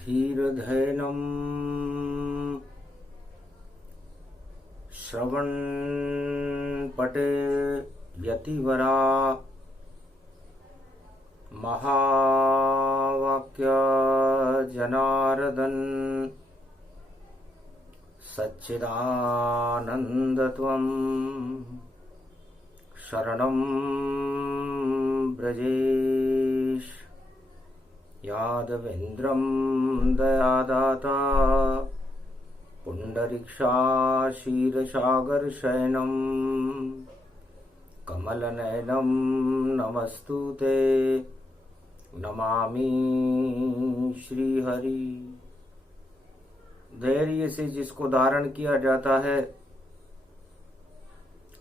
धीरधैनम् श्रवणपटे यतिवरा महावाक्य जनार्दन सच्चिदानन्दत्वं शरणं ब्रजेश यादवेन्द्रं दयादाता पुण्डरीक्षाशीरसागरशयनं कमलनयनं नमस्तुते नमामि श्रीहरि। धैर्य से जिसको धारण किया जाता है,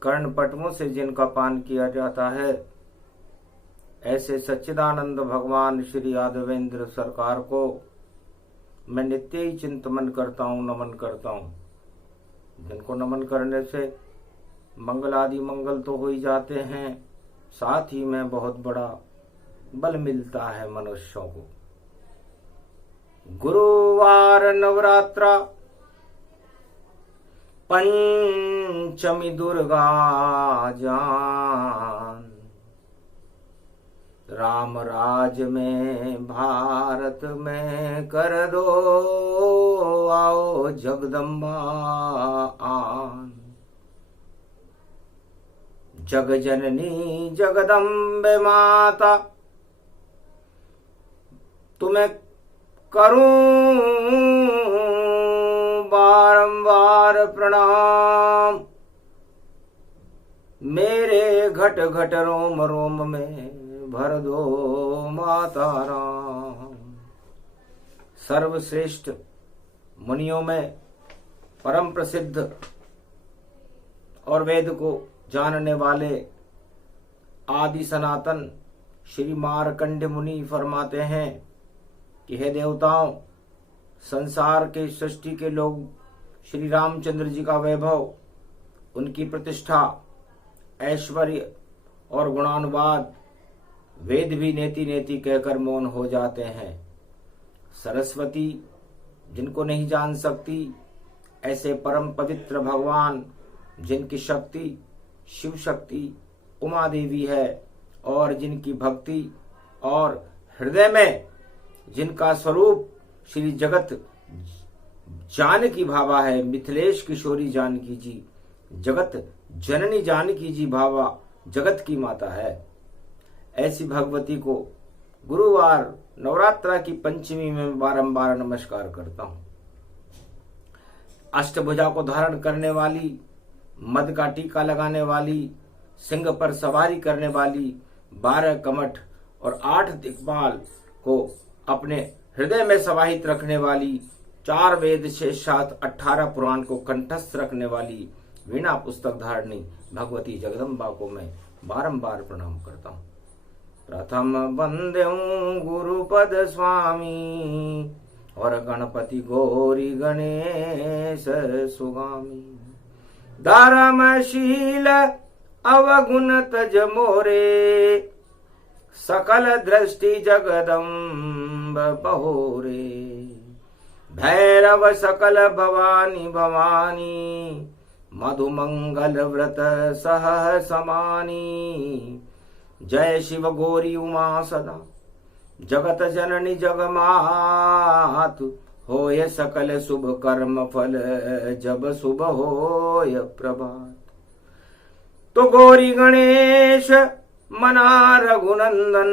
कर्णपटमों से जिनका पान किया जाता है, ऐसे सच्चिदानंद भगवान श्री यादवेंद्र सरकार को मैं नित्य ही चिंतन करता हूँ, नमन करता हूँ। जिनको नमन करने से मंगल आदि मंगल तो हो ही जाते हैं, साथ ही में बहुत बड़ा बल मिलता है मनुष्यों को। गुरुवार नवरात्रा पंचमी दुर्गा जान, राम राज में भारत में कर दो आओ जगदम्बा आन। जग जननी जगदम्बे माता तुम्हें करूं बारंबार प्रणाम। मेरे घट घट रोम रोम में भर दो माता राम। सर्वश्रेष्ठ मुनियों में परम प्रसिद्ध और वेद को जानने वाले आदि सनातन श्री मार्कंड मुनि फरमाते हैं कि हे देवताओं, संसार के सृष्टि के लोग श्री रामचंद्र जी का वैभव, उनकी प्रतिष्ठा, ऐश्वर्य और गुणानुवाद वेद भी नेति नेति कहकर मौन हो जाते हैं। सरस्वती जिनको नहीं जान सकती, ऐसे परम पवित्र भगवान जिनकी शक्ति शिव शक्ति उमा देवी है और जिनकी भक्ति और हृदय में जिनका स्वरूप श्री जगत जानकी भावा है, मिथिलेश किशोरी जानकी जी, जगत जननी जानकी जी भावा जगत की माता है। ऐसी भगवती को गुरुवार नवरात्रा की पंचमी में बारंबार नमस्कार करता हूं। अष्टभुजा को धारण करने वाली, मद का टीका लगाने वाली, सिंह पर सवारी करने वाली, 12 कमठ और 8 दिक्पाल को अपने हृदय में समाहित रखने वाली, 4 वेद शेष 18 पुराण को कंठस्थ रखने वाली वीणा पुस्तक धारणी भगवती जगदम्बा को मैं बारंबार प्रणाम करता हूँ। प्रथम वंद्यं गुरुपद स्वामी और गणपति गौरी गणेश सुगामी। धर्मशील अवगुण तज मोरे, सकल दृष्टि जगदम्ब बहोरे। भैरव सकल भवानी भवानी, मधुमंगल व्रत सह समानी। जय शिव गौरी उमा सदा, जगत जननी जगमातु। होय सकल शुभ कर्म फल, जब शुभ होय प्रभात। तो गौरी गणेश मना रघुनंदन,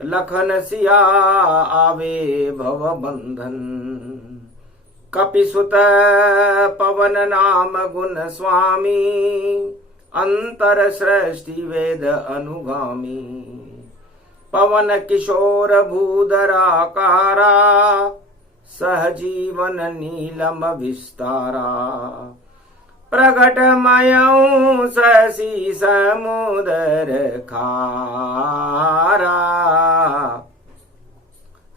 लखन सिया आवे भव बंधन। कपिसुत पवन नाम गुण स्वामी, अंतर सृष्टि वेद अनुगामी। पवन किशोर भूधराकारा, सहजीवन नीलम विस्तारा। प्रगटमयं शशि समुदर खारा।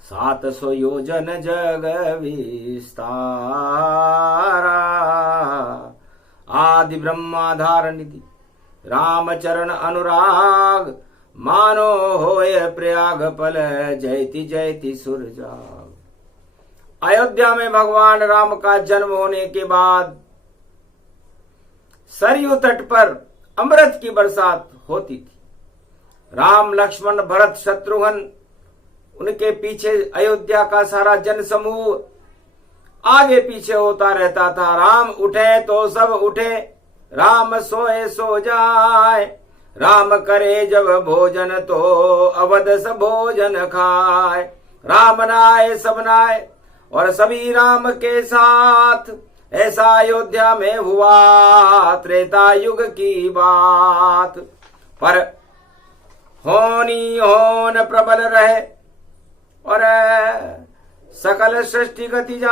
700 योजन जग विस्तारा। आदि ब्रह्माधार निधि रामचरण अनुराग। मानो होय प्रयाग पल, जयति जयति सुरजाग। अयोध्या में भगवान राम का जन्म होने के बाद सरयू तट पर अमृत की बरसात होती थी। राम, लक्ष्मण, भरत, शत्रुघ्न, उनके पीछे अयोध्या का सारा जन समूह आगे पीछे होता रहता था। राम उठे तो सब उठे, राम सोए सो जाए, राम करे जब भोजन तो अवध सब भोजन खाए। राम नाए सब नाए और सभी राम के साथ, ऐसा अयोध्या में हुआ त्रेता युग की बात। पर होनी होन प्रबल रहे और सकल सृष्टि गति जान,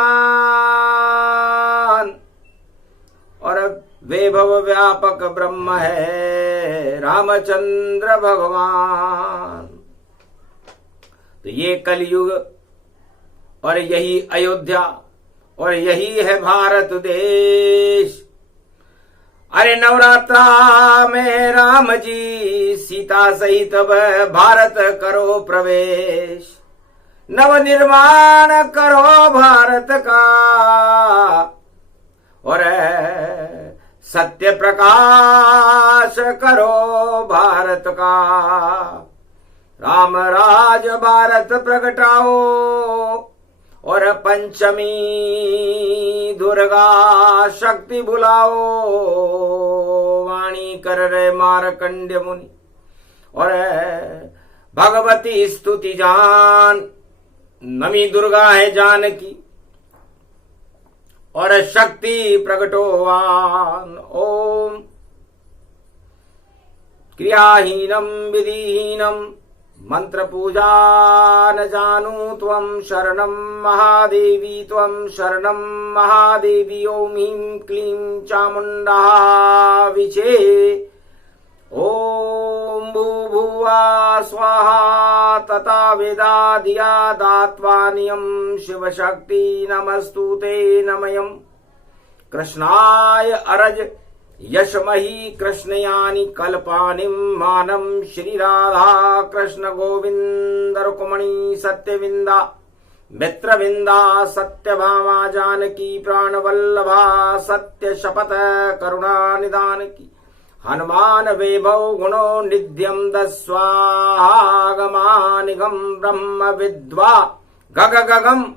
और वैभव व्यापक ब्रह्म है रामचंद्र भगवान। तो ये कलयुग और यही अयोध्या और यही है भारत देश। अरे नवरात्रा में राम जी सीता सहित भारत करो प्रवेश, नव निर्माण करो भारत का और सत्य प्रकाश करो भारत का। राम राज भारत प्रगटाओ और पंचमी दुर्गा शक्ति बुलाओ। वाणी कर रहे मारकंड्य मुनि और भगवती स्तुति जान। नमी दुर्गा है जानकी और शक्ति प्रगटोवान। ओम क्रियाहीनम विधिहीनम मंत्र पूजा न जानू त्वं शरणं महादेवी, त्वं शरणं महादेवी। ओम ह्रीं क्लीं चामुंडा विचे। ओम भूभुवा स्वाहा तथा वेदा दिया दात्वानियम शिवशक्ति नमस्तुते नमयम्। कृष्णाय अरज यशमही कृष्णयानि कल्पानिं मानं श्री राधा कृष्ण गोविंद रुक्मणी सत्यविंदा मित्रविंदा सत्यभामा जानकी प्राणवल्लभा सत्य शपथ करुणा निदान की। हनुमान वैभव गुणो निध्यम दस्वागमानिगम ब्रह्म विद्वा गग गगम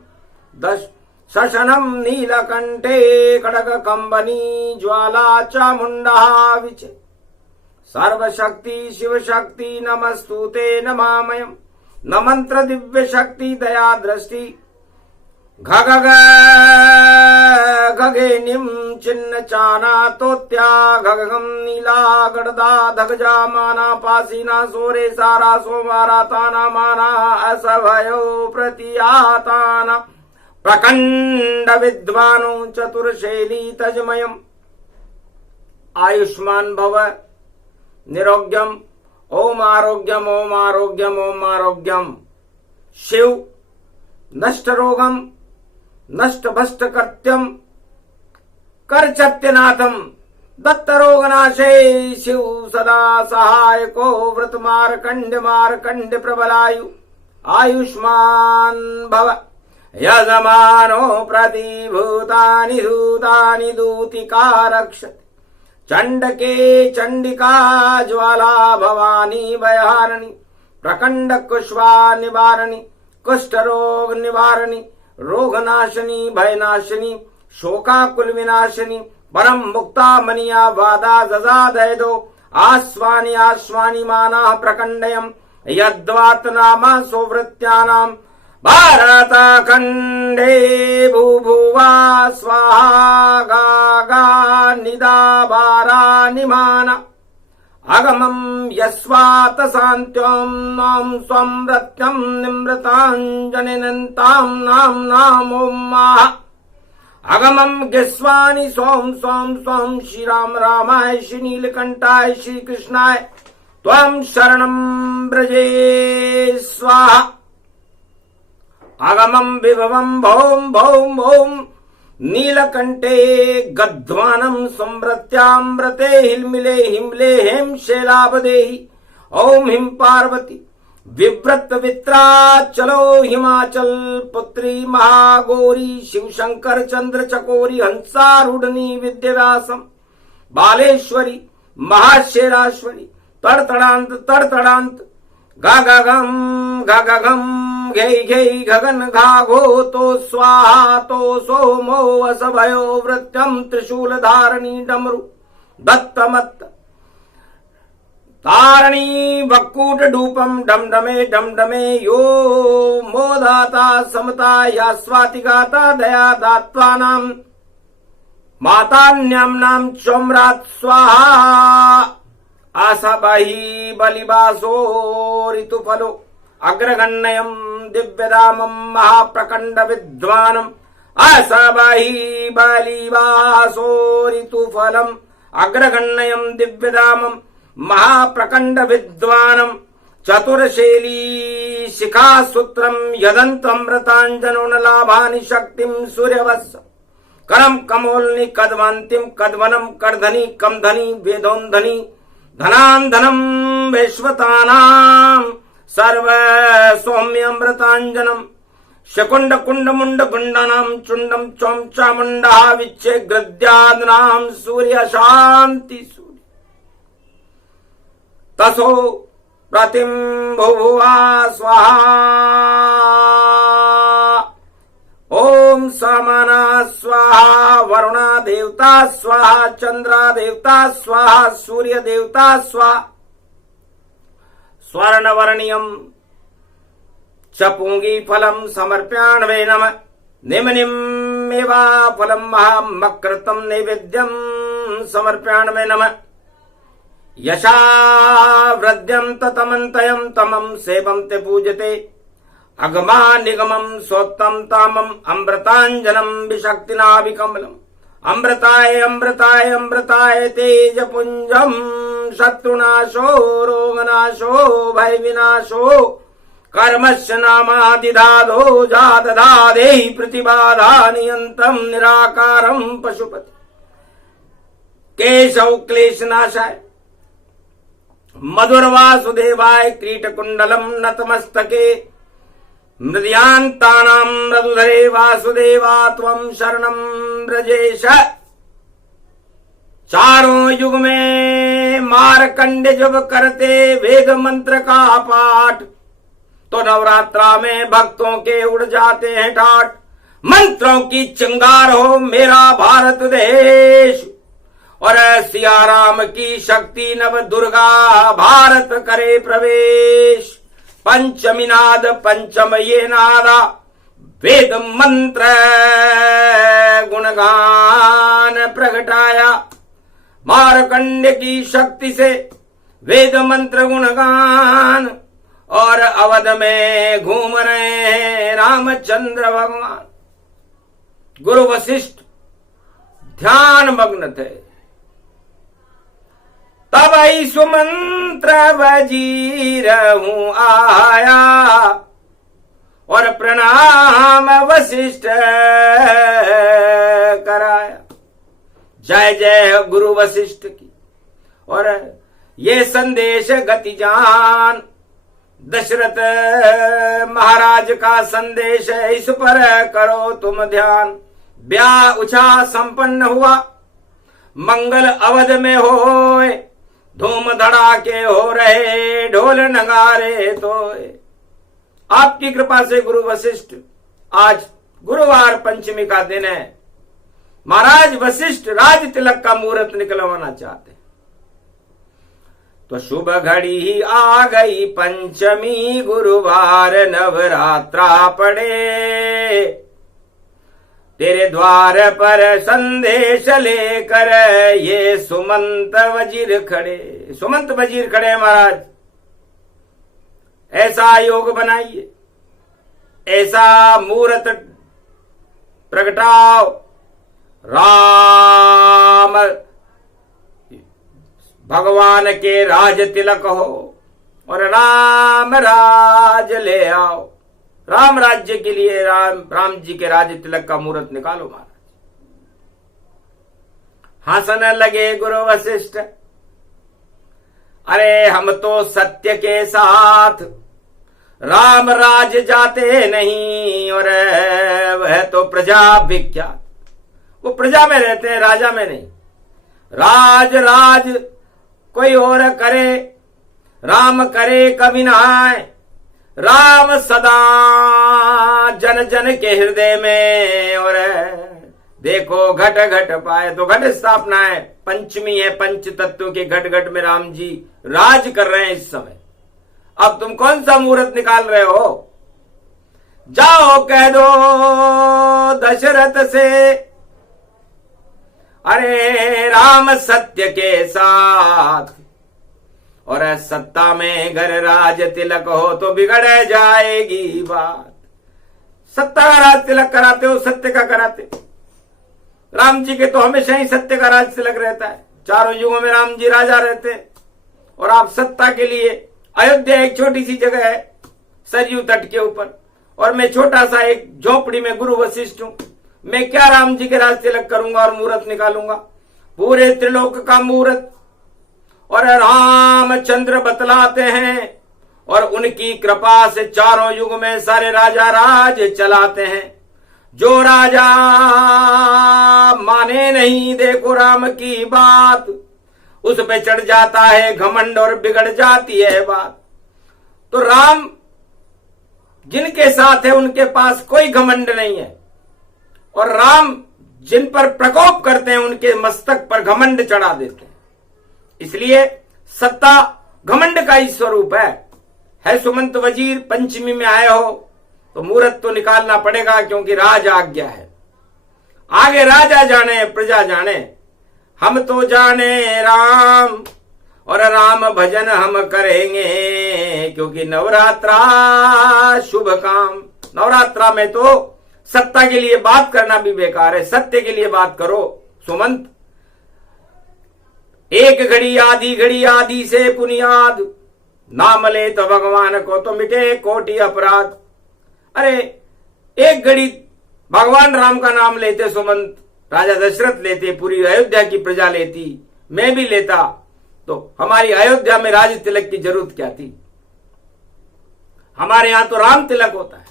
दश शशनम नीलकंठे खड़ग कंबनी ज्वाला चामुंडा विचे। सर्वशक्ति शिव शक्ति नमस्तुते नमामयम्। न मंत्र दिव्य शक्ति दया दृष्टि घग गगेनिम चिन्ह चाना तोत्या घगम नीला गड़दा धगजा माना पासीना सोरे सारा सोमारा ताना माना असभयो प्रतियाताना प्रकंड विद्वानो चतुर्शैली तजमयम्। आयुष्मान भव निरोग्यम ओम आरोग्यम ओम आरोग्यम ओम आरोग्यम। शिव नष्ट रोगम नष्ट भष्ट कृत्यम कर चत्यनाथम दत्त रोगनाशे। शिव सदा सहायको व्रत मारकंड प्रबलायु आयुष्मान भव। यजमानो प्रतिभूतानि दूतानि दूतिका रक्षति। चंडके चंडिका ज्वाला भवानी भयहारिणी प्रकंड कुष्वा निवारणी कुष्ठ रोग निवारणी रोगनाशिनी भयनाशिनी शोकाकुल विनाशिनी परम मुक्ता मनिया वादा जजा दयदो आस्वानि आस्वानि माना प्रकंडयम्। यद्वात नामा सोवृत्यानाम भारतखंडे भूभुवा स्वाहा गागा निदाबारा निमाना। अगमं यस्वात शान्त्यं नाम स्वमृत्यं निमृताञ्जनिनन्तां नाम नाम ओम माह। अगमं गिस्वानि सोम सोम सोम श्री राम रामाय श्री नीलकंठाय श्री कृष्णाय त्वं शरणं ब्रजे स्वाहा। अगमं विभवं भौम भौम भौम नीलकंठे गध्वानं संवृत्यामृते हिलमिले हिमले हेम शैलाभदेहि। ओम हिम पार्वती विव्रत वित्रा चलो हिमाचल पुत्री महागौरी शिव शंकर चंद्र चकोरी हंसारूढ़नी विद्याव्यासम बालेश्वरी महाशेराश्वरी तड़तड़ांत गागम घे घे गगन घाघो तो स्वाहा तो सोमो असभयो वृत्यम त्रिशूल धारणी डमरु दत्तमत्त तारणी वक्कूट डूपम डमडमे यो मोदाता समता या स्वातिगाता दया दात्वानाम मातान्याम्नाम चोम्रात स्वाहा आसाबाही बलिबासो ऋतुफलो अग्रगण्यम दिव्यदामम महाप्रकंड विद्वानम आसाबाही बलिबासो ऋतुफलम अग्रगण्यम दिव्यदामम महाप्रकंड विद्वानम चतुरशैली शिखासूत्रम यदंतमृतांजनो न लाभानि शक्तिम सूर्यवत्स करम कमोलनि कदवंतिम कदवनम करधनी कमधनी वेदोन्धनी धनांधनम वैश्वतानाम सर्व सौम्यमृतांजनम शकुंड कुंड मुंड गुंडनाम चुंडम चौम चामुंडा विच्चे ग्रद्यादनाम सूर्य शांति सूर्य तसो प्रतिम भुभुवा स्वाहा ओम समाना स्वाहा वरुणा देवता स्वाहा चंद्रा देवता स्वाहा सूर्य देवता स्वाहा स्वर्णवर्णियम चपूंगी फलम समर्प्याण वे नमः निम्निमेवा फलम महामकृतम नैवेद्यम समर्प्याण वे नमः यशा वृद्ध्यम ततमन्तयम तमम सेवम ते पूजते अगमा निगमम सोत्तम तामम अमृतांजनम विशक्तिना विकमलम अमृताय अमृताय अमृताय तेज पुंजम शत्रुनाशो रोगनाशो भय विनाशो कर्मस्य नामादिधादो जादधादे प्रतिबाधा नियंतम निराकारम पशुपति केशव क्लेशनाशाय मधुर वासुदेवाय क्रीटकुंडलम नतमस्तके मृदयांतानां मृदुधरे वासुदेवा त्वं शरणं ब्रजेश। चारों युग में मारकंडे जब करते वेद मंत्र का पाठ तो नवरात्रा में भक्तों के उड़ जाते हैं ठाट। मंत्रों की चिंगार हो मेरा भारत देश और सिया राम की शक्ति नव दुर्गा भारत करे प्रवेश। पंचमी नाद पंचम ये नादा वेद मंत्र गुणगान प्रगटाया। मारकंड की शक्ति से वेद मंत्र गुणगान और अवध में घूम रहे हैं रामचंद्र भगवान। गुरु वशिष्ठ ध्यान मग्न थे तब सुमंत्र वजीर हूं आया और प्रणाम वशिष्ठ कराया। जय जय गुरु वशिष्ठ की। और ये संदेश गति जान दशरथ महाराज का संदेश है, इस पर करो तुम ध्यान। ब्याह उछा संपन्न हुआ मंगल अवध में होए, धूम धड़ाके हो रहे ढोल नगारे तो। आपकी कृपा से गुरु वशिष्ठ आज गुरुवार पंचमी का दिन है। महाराज वशिष्ठ राज तिलक का मुहूर्त निकलवाना चाहते तो शुभ घड़ी ही आ गई पंचमी गुरुवार नवरात्रा पड़े। तेरे द्वार पर संदेश लेकर ये सुमंत वजीर खड़े। सुमंत वजीर खड़े महाराज, ऐसा योग बनाइए, ऐसा मुहूर्त प्रगटाओ। राम भगवान के राज तिलक हो और राम राज ले आओ। राम राज्य के लिए राम जी के राज तिलक का मुहूर्त निकालो महाराज। हंसने लगे गुरु वशिष्ठ, अरे हम तो सत्य के साथ राम राज जाते नहीं, और वह तो प्रजा विख्यात। वो प्रजा में रहते हैं, राजा में नहीं। राज कोई और करे, राम करे कभी न आए। राम सदा जन जन के हृदय में, और देखो घट घट पाए। तो घट स्थापना है, पंचमी है, पंच तत्व के घट घट में राम जी राज कर रहे हैं इस समय। अब तुम कौन सा मुहूर्त निकाल रहे हो? जाओ कह दो दशरथ से, अरे राम सत्य के साथ, और सत्ता में घर राज तिलक हो तो बिगड़ जाएगी बात। सत्ता का राज तिलक कराते हो, सत्य का कराते। राम जी के तो हमेशा ही सत्य का राज तिलक रहता है। चारों युगों में राम जी राजा रहते हैं, और आप सत्ता के लिए। अयोध्या एक छोटी सी जगह है सरयू तट के ऊपर, और मैं छोटा सा एक झोपड़ी में गुरु वशिष्ठ हूं। मैं क्या राम जी के राज तिलक करूंगा और मुहूर्त निकालूंगा? पूरे त्रिलोक का मुहूर्त और रामचंद्र बतलाते हैं, और उनकी कृपा से चारों युग में सारे राजा राज चलाते हैं। जो राजा माने नहीं देखो राम की बात, उस पे चढ़ जाता है घमंड और बिगड़ जाती है बात। तो राम जिनके साथ है उनके पास कोई घमंड नहीं है, और राम जिन पर प्रकोप करते हैं उनके मस्तक पर घमंड चढ़ा देते हैं। इसलिए सत्ता घमंड का ही स्वरूप है। सुमंत वजीर, पंचमी में आए हो तो मुहूर्त तो निकालना पड़ेगा, क्योंकि राज आज्ञा है। आगे राजा जाने प्रजा जाने, हम तो जाने राम, और राम भजन हम करेंगे, क्योंकि नवरात्रा शुभ काम। नवरात्रा में तो सत्ता के लिए बात करना भी बेकार है, सत्य के लिए बात करो सुमंत। एक घड़ी आधी से पुनियाद, नाम ले तो भगवान को तो मिटे कोटि अपराध। अरे एक घड़ी भगवान राम का नाम लेते सुमंत, राजा दशरथ लेते, पूरी अयोध्या की प्रजा लेती, मैं भी लेता, तो हमारी अयोध्या में राज तिलक की जरूरत क्या थी? हमारे यहां तो राम तिलक होता है,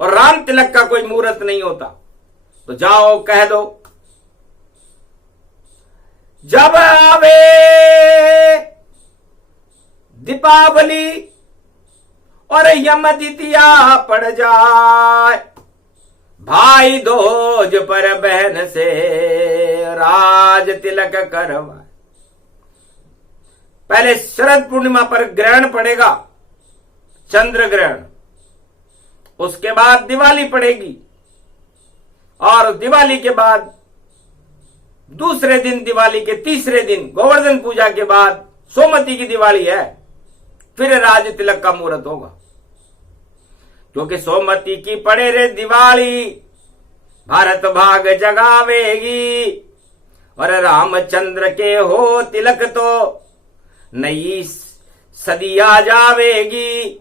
और राम तिलक का कोई मुहूर्त नहीं होता। तो जाओ कह दो, जब आवे दीपावली और यम द्वितीया पड़ जाए, भाई दोज पर बहन से राज तिलक करवाए। पहले शरद पूर्णिमा पर ग्रहण पड़ेगा, चंद्र ग्रहण, उसके बाद दिवाली पड़ेगी, और दिवाली के बाद दूसरे दिन, दिवाली के तीसरे दिन, गोवर्धन पूजा के बाद सोमवती की दिवाली है, फिर राज तिलक का मुहूर्त होगा। क्योंकि सोमवती की पड़े रे दिवाली, भारत भाग जगावेगी, और रामचंद्र के हो तिलक तो नई सदी आ जावेगी।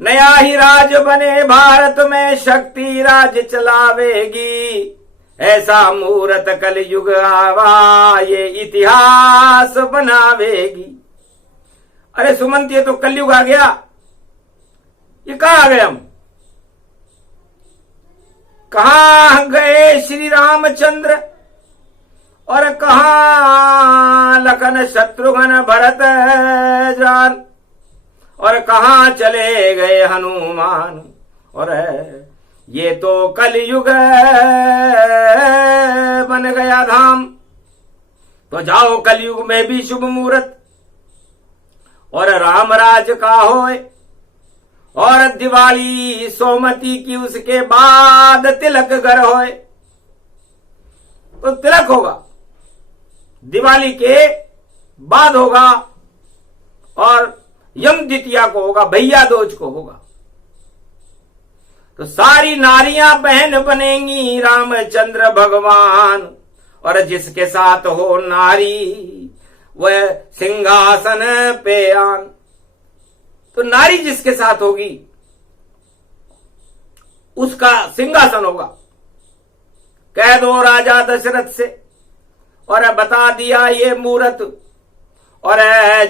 नया ही राज बने भारत में, शक्ति राज चलावेगी। ऐसा मुहूर्त कल युग आवा, ये इतिहास बनावेगी। अरे सुमंत, ये तो कलयुग आ गया, ये कहां आ गए हम? कहां गए श्री रामचंद्र, और कहां लखन शत्रुघ्न भरत जान, और कहां चले गए हनुमान। और ये तो कलयुग बन गया धाम। तो जाओ कलयुग में भी शुभ मुहूर्त, और राम राज का होए, और दिवाली सोमवती की उसके बाद तिलक घर होए। तो तिलक होगा दिवाली के बाद होगा, और यम द्वितीया को होगा, भैया दूज को होगा। तो सारी नारियां बहन बनेंगी रामचंद्र भगवान, और जिसके साथ हो नारी वह सिंहासन पे आन। तो नारी जिसके साथ होगी उसका सिंहासन होगा। कह दो राजा दशरथ से, और बता दिया ये मुहूर्त, और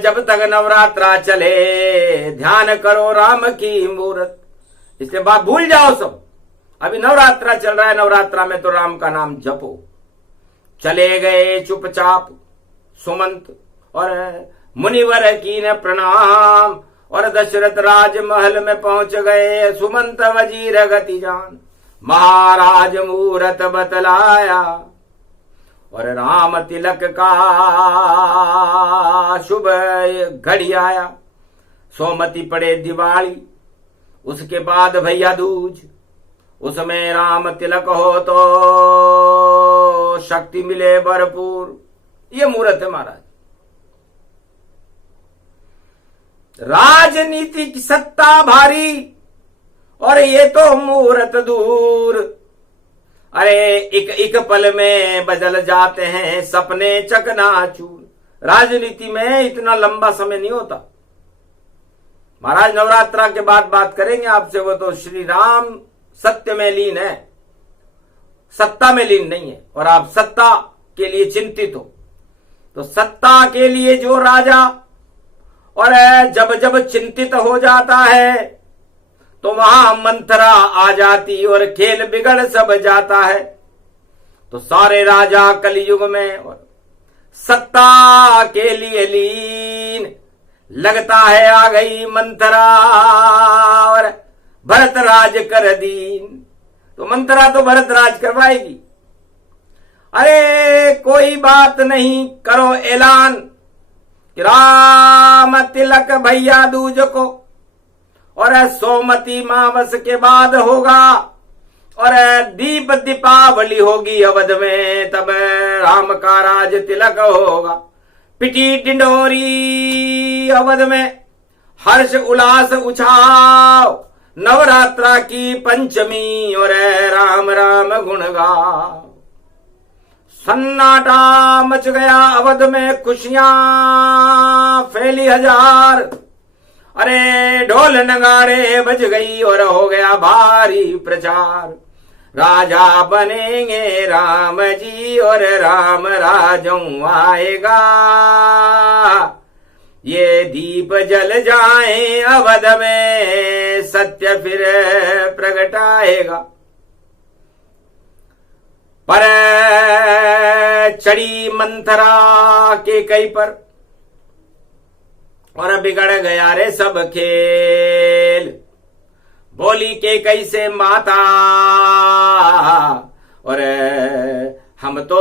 जब तक नवरात्रा चले ध्यान करो राम की मूरत। इसके बाद भूल जाओ सब, अभी नवरात्रा चल रहा है, नवरात्रा में तो राम का नाम जपो। चले गए चुपचाप सुमंत और मुनिवर की न प्रणाम, और दशरथ राजमहल में पहुंच गए सुमंत वजीर गति जान। महाराज मूरत बतलाया और राम तिलक का शुभ घड़ी आया। सोमती पड़े दिवाली, उसके बाद भैया दूज, उसमें राम तिलक हो तो शक्ति मिले भरपूर। ये मुहूर्त है महाराज। राजनीति की सत्ता भारी और ये तो मुहूर्त दूर। अरे एक पल में बदल जाते हैं सपने चकनाचूर। राजनीति में इतना लंबा समय नहीं होता महाराज। नवरात्रा के बाद बात करेंगे आपसे, वो तो श्री राम सत्य में लीन है, सत्ता में लीन नहीं है। और आप सत्ता के लिए चिंतित हो तो सत्ता के लिए जो राजा और जब जब चिंतित हो जाता है तो वहां मंथरा आ जाती और खेल बिगड़ सब जाता है। तो सारे राजा कलयुग में और सत्ता के लिए लीन, लगता है आ गई मंथरा और भरत राज कर दीन। तो मंथरा तो भरत राज करवाएगी। अरे कोई बात नहीं, करो ऐलान कि राम तिलक भैया दूज को और सोमती मावस के बाद होगा और दीप दीपावली होगी अवध में, तब राम का राज तिलक होगा। पिटी डिंडोरी अवध में हर्ष उल्लास उछाओ, नवरात्रा की पंचमी और राम राम गुण गाओ। सन्नाटा मच गया अवध में, खुशियां फैली हजार। अरे ढोल नगाड़े बज गई और हो गया भारी प्रचार। राजा बनेंगे राम जी और राम राजों आएगा, ये दीप जल जाए अवध में सत्य फिर प्रगटाएगा। पर चढ़ी मंथरा के कई पर और बिगड़ गया रे सब खेल। बोली के कैसे माता और हम तो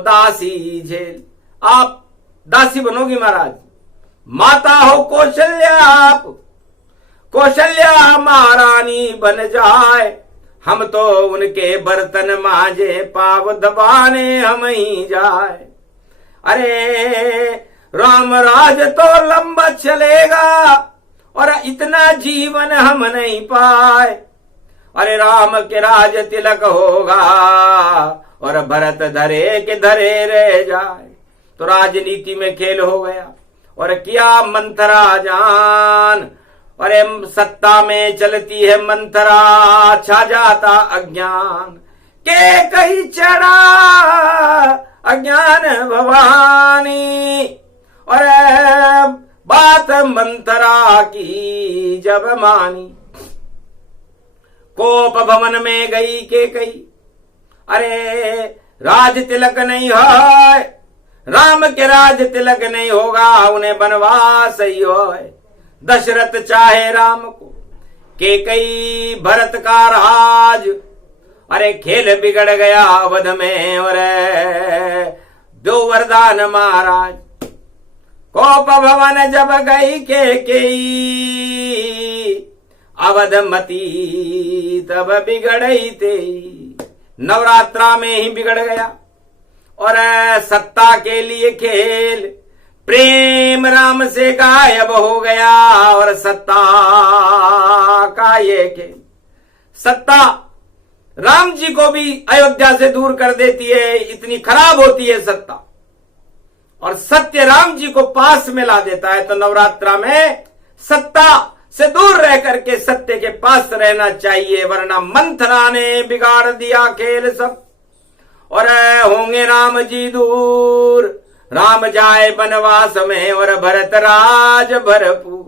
दासी झेल। आप दासी बनोगी महाराज, माता हो कौशल्या, आप कौशल्या महारानी बन जाए। हम तो उनके बर्तन मांजे, पाव दबाने हम ही जाए। अरे राम राज तो लंबा चलेगा और इतना जीवन हम नहीं पाए। अरे राम के राज तिलक होगा और भरत धरे के धरे रह जाए। तो राजनीति में खेल हो गया और किया मंथरा जान। अरे सत्ता में चलती है मंथरा, छा जाता अज्ञान के कहीं चढ़ा अज्ञान भवानी। और बात मंथरा की जब मानी, कोप भवन में गई के कई। अरे राज तिलक नहीं है, राम के राज तिलक नहीं होगा, उन्हें बनवास ही हो। दशरथ चाहे राम को, के कई भरत का राज। अरे खेल बिगड़ गया अवध में और दो वरदान महाराज। कोप भवन जब गई के कई, अवध मती तब बिगड़ई ते। नवरात्रा में ही बिगड़ गया और सत्ता के लिए खेल। प्रेम राम से गायब हो गया और सत्ता का ये खेल। सत्ता राम जी को भी अयोध्या से दूर कर देती है, इतनी खराब होती है सत्ता। और सत्य राम जी को पास में ला देता है। तो नवरात्रा में सत्ता से दूर रह करके सत्य के पास रहना चाहिए, वरना मंथरा ने बिगाड़ दिया खेल सब। और होंगे राम जी दूर राम जाए बनवास में और भरत राज भरपूर।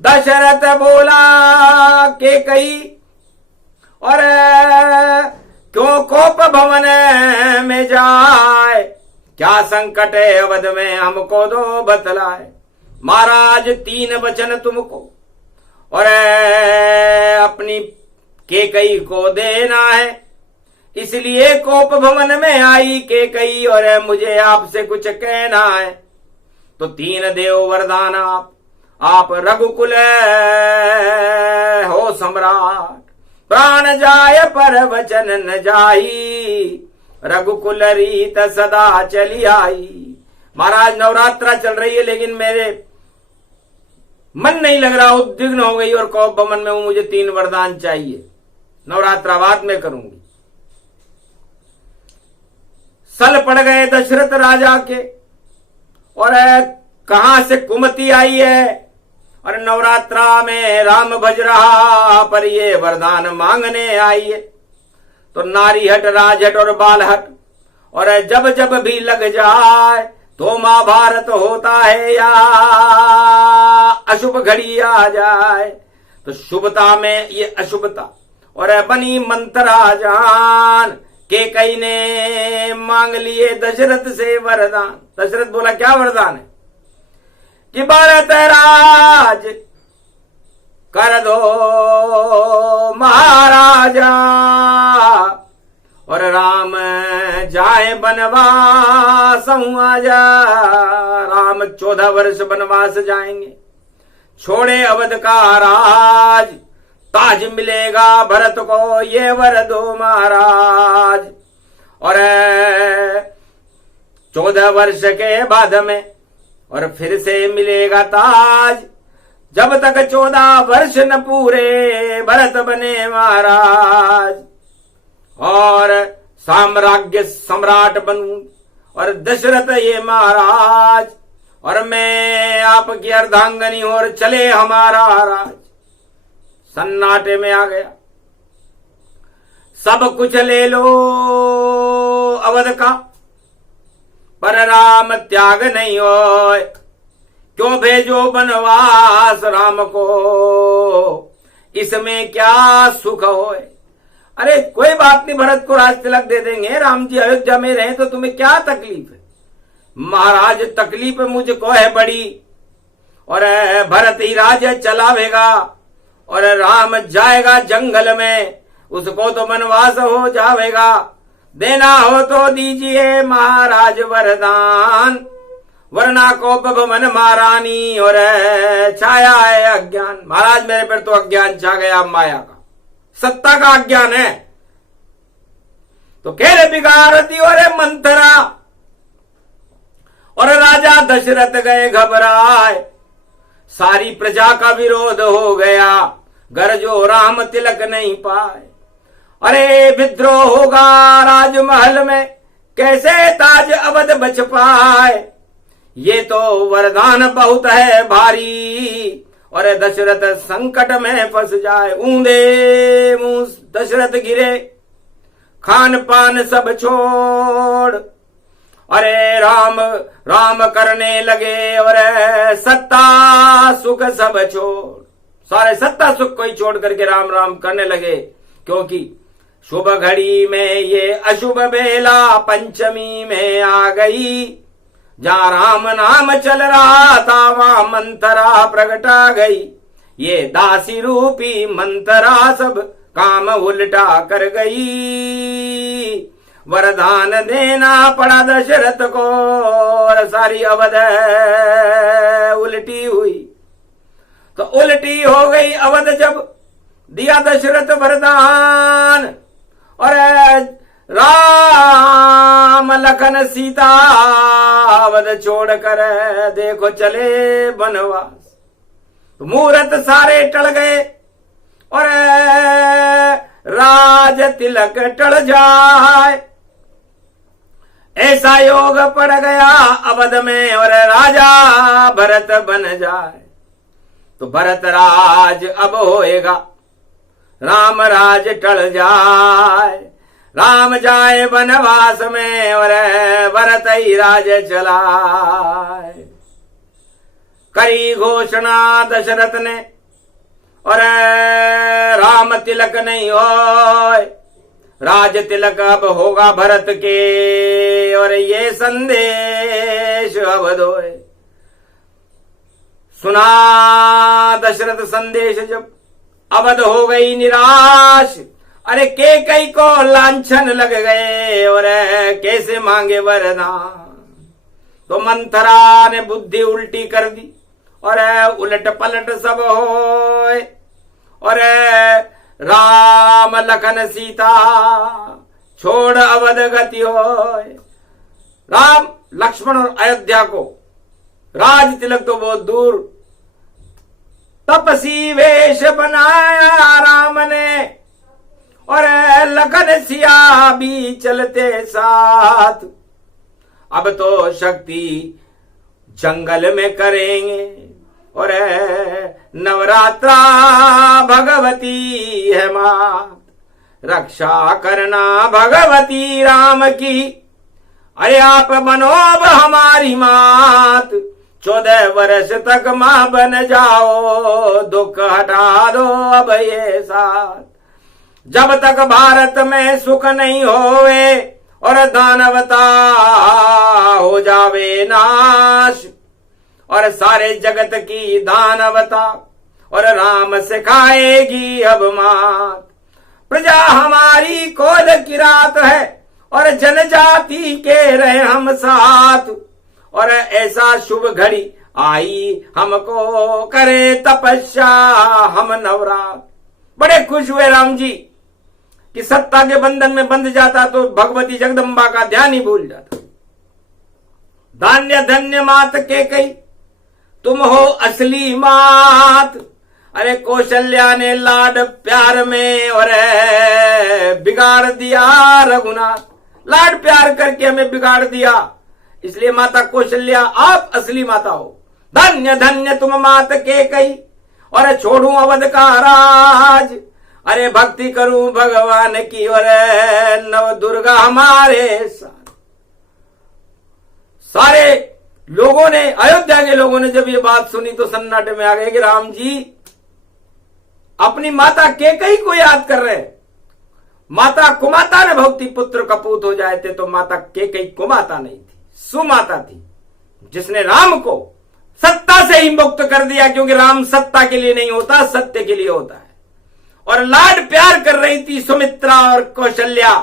दशरथ बोला के कई और क्यों कोप भवन में जाए, क्या संकट है अवध में हमको दो बतलाए। महाराज 3 वचन तुमको और अपनी केकई को देना है, इसलिए कोप भवन में आई केकई और मुझे आपसे कुछ कहना है। तो 3 देव वरदान आप रघुकुल हो सम्राट, प्राण जाय पर वचन न जाई, रघुकुल रीत सदा चली आई। महाराज नवरात्रा चल रही है लेकिन मेरे मन नहीं लग रहा, उद्विग्न हो गई और कोप भवन में हूं, मुझे 3 वरदान चाहिए, नवरात्रा बाद में करूंगी। सल पड़ गए दशरथ राजा के और कहां से कुमति आई है और नवरात्रा में राम भज रहा पर ये वरदान मांगने आई है। तो नारी हट राजहट और बाल हट और जब जब भी लग जाए तो महाभारत होता है या अशुभ घड़ी आ जाए। तो शुभता में ये अशुभता और बनी मंत्रा जान के कई ने मांग लिए दशरथ से वरदान। दशरथ बोला क्या वरदान है कि भरत राज कर दो महाराजा और राम जाए बनवास आजा। राम 14 वर्ष बनवास जाएंगे, छोड़े अवध का राज, ताज मिलेगा भरत को ये वर दो महाराज। और 14 वर्ष के बाद में और फिर से मिलेगा ताज, जब तक 14 वर्ष न पूरे भरत बने महाराज। और साम्राज्य सम्राट बनूं और दशरथ ये महाराज, और मैं आपकी अर्धांगनी और चले हमारा राज। सन्नाटे में आ गया, सब कुछ ले लो अवध का पर राम त्याग नहीं होए, क्यों भेजो बनवास राम को, इसमें क्या सुख होए। अरे कोई बात नहीं, भरत को राज तिलक दे देंगे, राम जी अयोध्या में रहे तो तुम्हें क्या तकलीफ है। महाराज तकलीफ मुझको है बड़ी, और भरत ही राज चलावेगा और राम जाएगा जंगल में, उसको तो वनवास हो जाएगा। देना हो तो दीजिए महाराज वरदान, वरना कोप भवन महारानी और छाया है अज्ञान। महाराज मेरे पर तो अज्ञान छा गया, माया का सत्ता का अज्ञान है। तो कह रहे बिगाड़ती और मंथरा, और राजा दशरथ गए घबराए, सारी प्रजा का विरोध हो गया, घर जो राम तिलक नहीं पाए। अरे विद्रोह होगा राजमहल में, कैसे ताज अवध बच पाए, ये तो वरदान बहुत है भारी, और दशरथ संकट में फंस जाए। ऊंधे मुंह दशरथ गिरे, खान पान सब छोड़, अरे राम राम करने लगे, और सत्ता सुख सब छोड़, सारे सत्ता सुख को ही छोड़ करके राम राम करने लगे। क्योंकि शुभ घड़ी में ये अशुभ बेला पंचमी में आ गई, जहां राम नाम चल रहा था वहां मंथरा प्रगटा गई। ये दासी रूपी मंथरा सब काम उल्टा कर गई, वरदान देना पड़ा दशरथ को, और सारी अवध उल्टी हुई। तो उल्टी हो गई अवध जब दिया दशरथ वरदान, और राम लखन सीता अवध छोड़कर देखो चले बनवास। तो मुहूर्त सारे टल गए और राज तिलक टल जाए, ऐसा योग पड़ गया अवध में, और राजा भरत बन जाए। तो भरत राज अब होएगा, राम राज टल जाए, राम जाए वनवास में और भरत ही राज चलाए। करी घोषणा दशरथ ने और राम तिलक नहीं होए, राज तिलक अब होगा भरत के और ये संदेश अवध होए। सुना दशरथ संदेश जब अवध हो गई निराश, अरे कैकेयी को लांछन लग गए और कैसे मांगे वरदान। तो मंथरा ने बुद्धि उल्टी कर दी और उलट पलट सब होए और राम लखन सीता छोड़ अवध गति होए। राम लक्ष्मण और अयोध्या को राज तिलक तो बहुत दूर, तपसी वेश बनाया राम ने और लखन सिया भी चलते साथ। अब तो शक्ति जंगल में करेंगे और नवरात्रा भगवती है मात, रक्षा करना भगवती राम की। अरे आप बनो अब हमारी मात, 14 वर्ष तक मां बन जाओ, दुख हटा दो अब ये साथ। जब तक भारत में सुख नहीं होवे और दानवता हो जावे नाश, और सारे जगत की दानवता और राम सिखाएगी अब मात। प्रजा हमारी कोल की रात है और जनजाति के रहे हम साथ, और ऐसा शुभ घड़ी आई हमको करे तपस्या हम नवरात। बड़े खुश हुए राम जी कि सत्ता के बंधन में बंध जाता तो भगवती जगदम्बा का ध्यान ही भूल जाता। धान्य धन्य मात कैकेयी तुम हो असली मात। अरे कौशल्या ने लाड प्यार में और बिगाड़ दिया रघुनाथ, लाड प्यार करके हमें बिगाड़ दिया, इसलिए माता कौशल्या आप असली माता हो। धन्य धन्य तुम मात कैकेयी और छोड़ू अवध का राज, अरे भक्ति करूं भगवान की और नव दुर्गा हमारे साथ। सारे लोगों ने, अयोध्या के लोगों ने जब ये बात सुनी तो सन्नाटे में आ गए कि राम जी अपनी माता कैकेयी को याद कर रहे। माता कुमाता ने भक्ति पुत्र कपूत हो जाए थे, तो माता कैकेयी कुमाता नहीं थी, सुमाता थी, जिसने राम को सत्ता से ही मुक्त कर दिया, क्योंकि राम सत्ता के लिए नहीं होता, सत्य के लिए होता है। और लाड प्यार कर रही थी सुमित्रा और कौशल्या,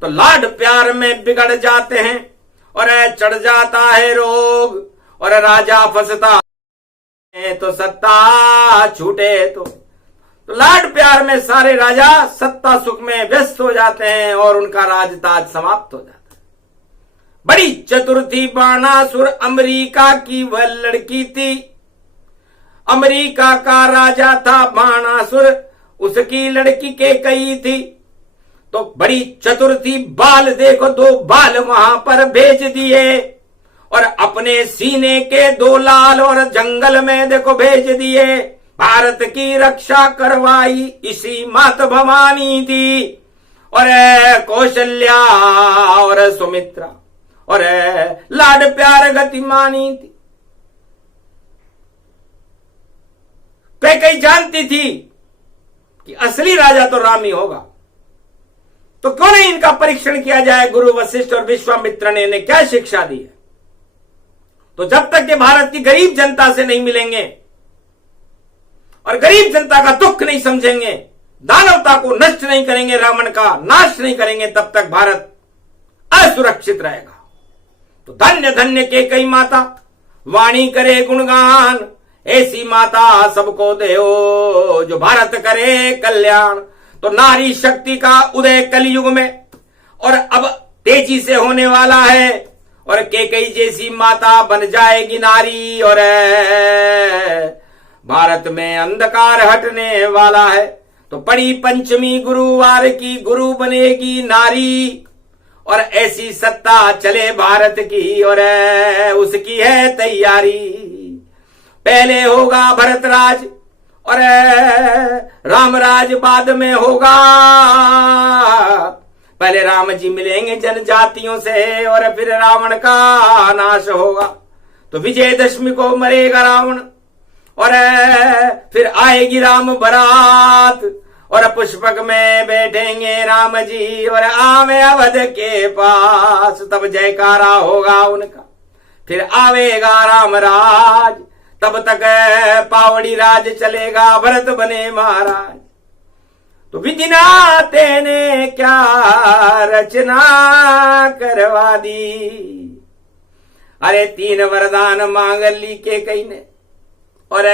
तो लाड प्यार में बिगड़ जाते हैं और चढ़ जाता है रोग और राजा फंसता है, तो सत्ता छूटे तो लाड प्यार में सारे राजा सत्ता सुख में व्यस्त हो जाते हैं और उनका राजताज समाप्त हो जाता है। बड़ी चतुर थी बाणासुर, अमेरिका की वह लड़की थी। अमेरिका का राजा था बाणासुर, उसकी लड़की कैकेयी थी। तो बड़ी चतुर थी, बाल देखो 2 बाल वहां पर भेज दिए और अपने सीने के 2 लाल और जंगल में देखो भेज दिए। भारत की रक्षा करवाई इसी मात भवानी थी, और कौशल्या और सुमित्रा और लाड प्यार गतिमानी थी। कैकेयी जानती थी कि असली राजा तो राम ही होगा, तो क्यों नहीं इनका परीक्षण किया जाए। गुरु वशिष्ठ और विश्वामित्र ने इन्हें क्या शिक्षा दी है। तो जब तक ये भारत की गरीब जनता से नहीं मिलेंगे और गरीब जनता का दुख नहीं समझेंगे, दानवता को नष्ट नहीं करेंगे, रावण का नाश नहीं करेंगे, तब तक भारत असुरक्षित रहेगा। तो धन्य धन्य कैकेयी माता, वाणी करे गुणगान, ऐसी माता सबको देओ जो भारत करे कल्याण। तो नारी शक्ति का उदय कलयुग में और अब तेजी से होने वाला है, और कैकेयी जैसी माता बन जाएगी नारी, और भारत में अंधकार हटने वाला है। तो पड़ी पंचमी गुरुवार की, गुरु बनेगी नारी, और ऐसी सत्ता चले भारत की, और उसकी है तैयारी। पहले होगा भरत राज और राम राज बाद में होगा, पहले राम जी मिलेंगे जनजातियों से और फिर रावण का नाश होगा। तो विजयदशमी को मरेगा रावण और फिर आएगी राम बारात और पुष्पक में बैठेंगे राम जी और आवे अवध के पास, तब जयकारा होगा उनका। फिर आवेगा राम राज, तब तक पावड़ी राज चलेगा, भरत बने महाराज। तो विधिनाते ने क्या रचना करवा दी। अरे 3 वरदान मांग ली के कई ने और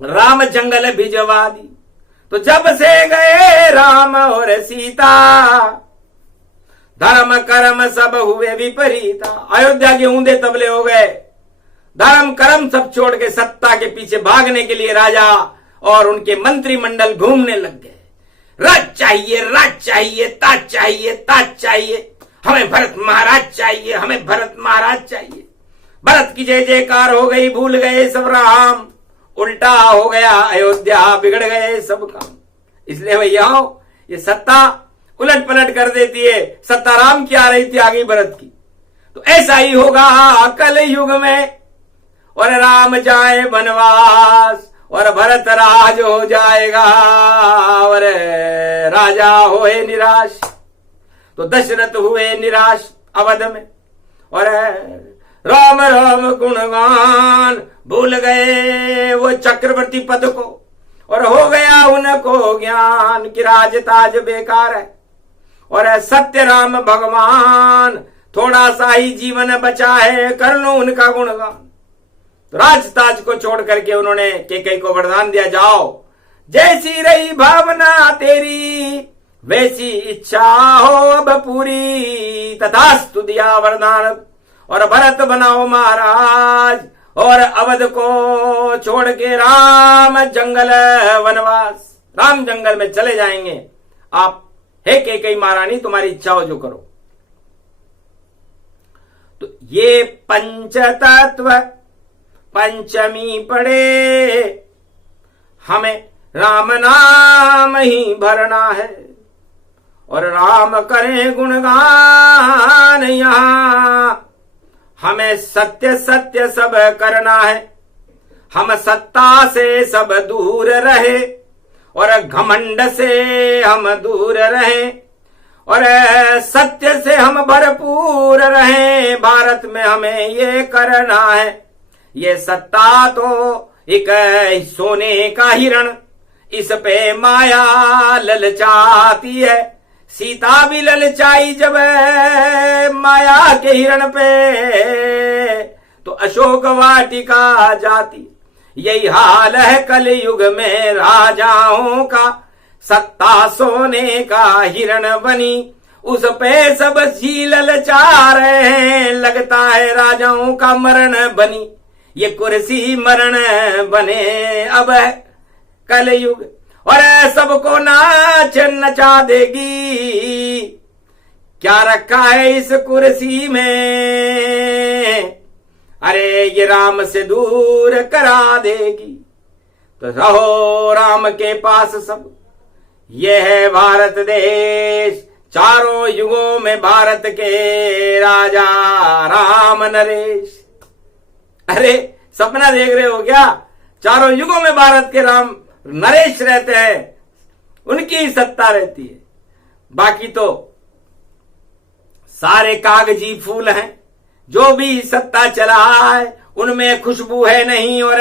राम जंगल भिजवा दी। तो जब से गए राम और सीता, धर्म कर्म सब हुए विपरीता। अयोध्या के ऊंधे तबले हो गए, धर्म कर्म सब छोड़ के सत्ता के पीछे भागने के लिए राजा और उनके मंत्रिमंडल घूमने लग गए। राज चाहिए, ताज चाहिए, ताज चाहिए, हमें भरत महाराज चाहिए, हमें भरत महाराज चाहिए। भरत की जय जयकार हो गई, भूल गए सब राम, उल्टा हो गया अयोध्या, बिगड़ गए सब काम। इसलिए भैया ये सत्ता उलट पलट कर देती है। सत्ता राम की आ रही थी, आ गई भरत की। तो ऐसा ही होगा कल युग में, और राम जाए वनवास और भरत राज हो जाएगा और राजा होए निराश। तो दशरथ हुए निराश अवध में और राम राम गुणगान भूल गए वो चक्रवर्ती पद को, और हो गया उनको ज्ञान कि राज ताज बेकार है। और सत्य राम भगवान थोड़ा सा ही जीवन बचा है, कर लो उनका गुणगान। तो राज ताज को छोड़ करके उन्होंने केकई को वरदान दिया, जाओ जैसी रही भावना तेरी वैसी इच्छा हो अब पूरी। तथास्तु दिया वरदान और भरत बनाओ महाराज, और अवध को छोड़ के राम जंगल वनवास, राम जंगल में चले जाएंगे। आप हे केकई महारानी तुम्हारी इच्छा हो जो करो। तो ये पंचतत्व पंचमी पड़े, हमें राम नाम ही भरना है और राम करें गुणगान यहां। हमें सत्य सत्य सब करना है, हम सत्ता से सब दूर रहे और घमंड से हम दूर रहें और सत्य से हम भरपूर रहें। भारत में हमें ये करना है। ये सत्ता तो एक सोने का हिरण, इस पे माया ललचाती है। सीता भी ललचाई जब माया के हिरण पे, तो अशोक वाटिका जाती। यही हाल है कलयुग में राजाओं का, सत्ता सोने का हिरण बनी, उस पे सब सी ललचा रहे हैं। लगता है राजाओं का मरण बनी, ये कुर्सी मरण बने अब है कलयुग, और सबको नाच नचा देगी। क्या रखा है इस कुर्सी में, अरे ये राम से दूर करा देगी। तो रहो राम के पास सब, ये है भारत देश। चारों युगों में भारत के राजा राम नरेश। अरे सपना देख रहे हो क्या? चारों युगों में भारत के राम नरेश रहते हैं, उनकी ही सत्ता रहती है। बाकी तो सारे कागजी फूल हैं, जो भी सत्ता चला है उनमें खुशबू है नहीं, और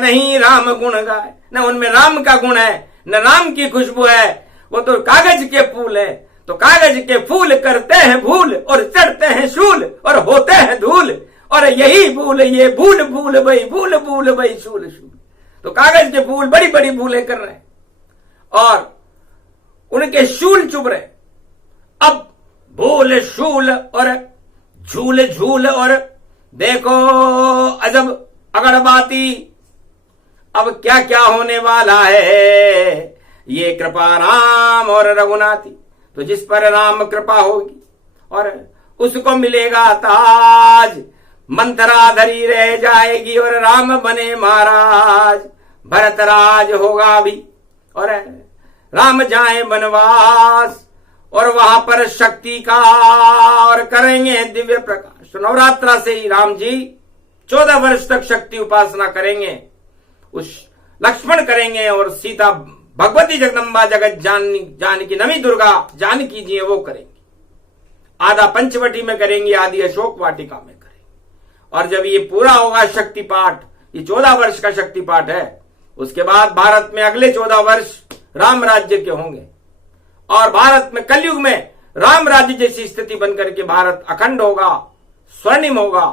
नहीं राम गुण गाए, न उनमें राम का गुण है न राम की खुशबू है। वो तो कागज के फूल है। तो कागज के फूल करते हैं भूल और चढ़ते हैं शूल और होते हैं धूल, और यही भूल ये भूल भूल भई शूल शूल। तो कागज के फूल बड़ी बड़ी भूलें कर रहे हैं और उनके शूल चुभ रहे। अब भूल शूल और झूल झूल और देखो अजब अगड़बाती। अब क्या क्या होने वाला है, ये कृपा राम और रघुनाथी। तो जिस पर राम कृपा होगी और उसको मिलेगा ताज, मंथरा धरी रह जाएगी और राम बने महाराज। भरत राज होगा भी और राम जाए वनवास, और वहां पर शक्ति का और करेंगे दिव्य प्रकाश। नवरात्रा से ही राम जी 14 वर्ष तक शक्ति उपासना करेंगे, उस लक्ष्मण करेंगे और सीता भगवती जगदम्बा जगत जानकी नवी दुर्गा जानकी जी है वो करेंगे। आधा पंचवटी में करेंगे, आधी अशोक वाटिका में करेंगे। और जब ये पूरा होगा शक्ति पाठ, ये 14 वर्ष का शक्ति पाठ है, उसके बाद भारत में अगले 14 वर्ष राम राज्य के होंगे और भारत में कलयुग में राम राज्य जैसी स्थिति बनकर के भारत अखंड होगा, स्वर्णिम होगा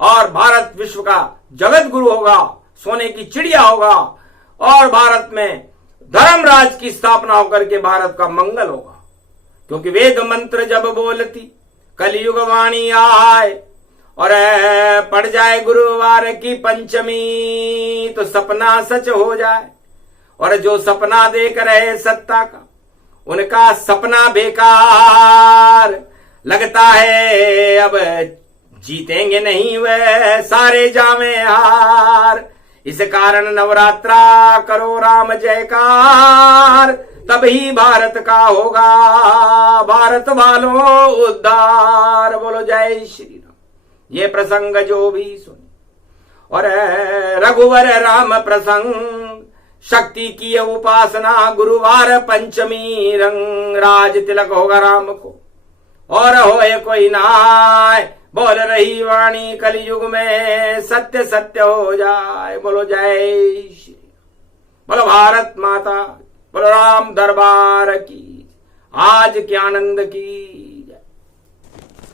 और भारत विश्व का जगत गुरु होगा, सोने की चिड़िया होगा और भारत में धर्मराज की स्थापना होकर के भारत का मंगल होगा। क्योंकि वेद मंत्र जब बोलती कलयुग वाणी आए और पड़ जाए गुरुवार की पंचमी तो सपना सच हो जाए। और जो सपना देख रहे सत्ता का उनका सपना बेकार लगता है, अब जीतेंगे नहीं वह सारे जामे हार। इस कारण नवरात्रा करो राम जयकार, तभी भारत का होगा भारत वालों उद्धार। बोलो जय श्री राम। ये प्रसंग जो भी सुने और रघुवर राम प्रसंग, शक्ति की उपासना गुरुवार पंचमी रंग, राज तिलक होगा राम को और होए कोई नाय। बोल रही वाणी कलयुग में सत्य सत्य हो जाए। बोलो जय श्री, बोलो भारत माता, बोलो राम दरबार की, आज के आनंद की।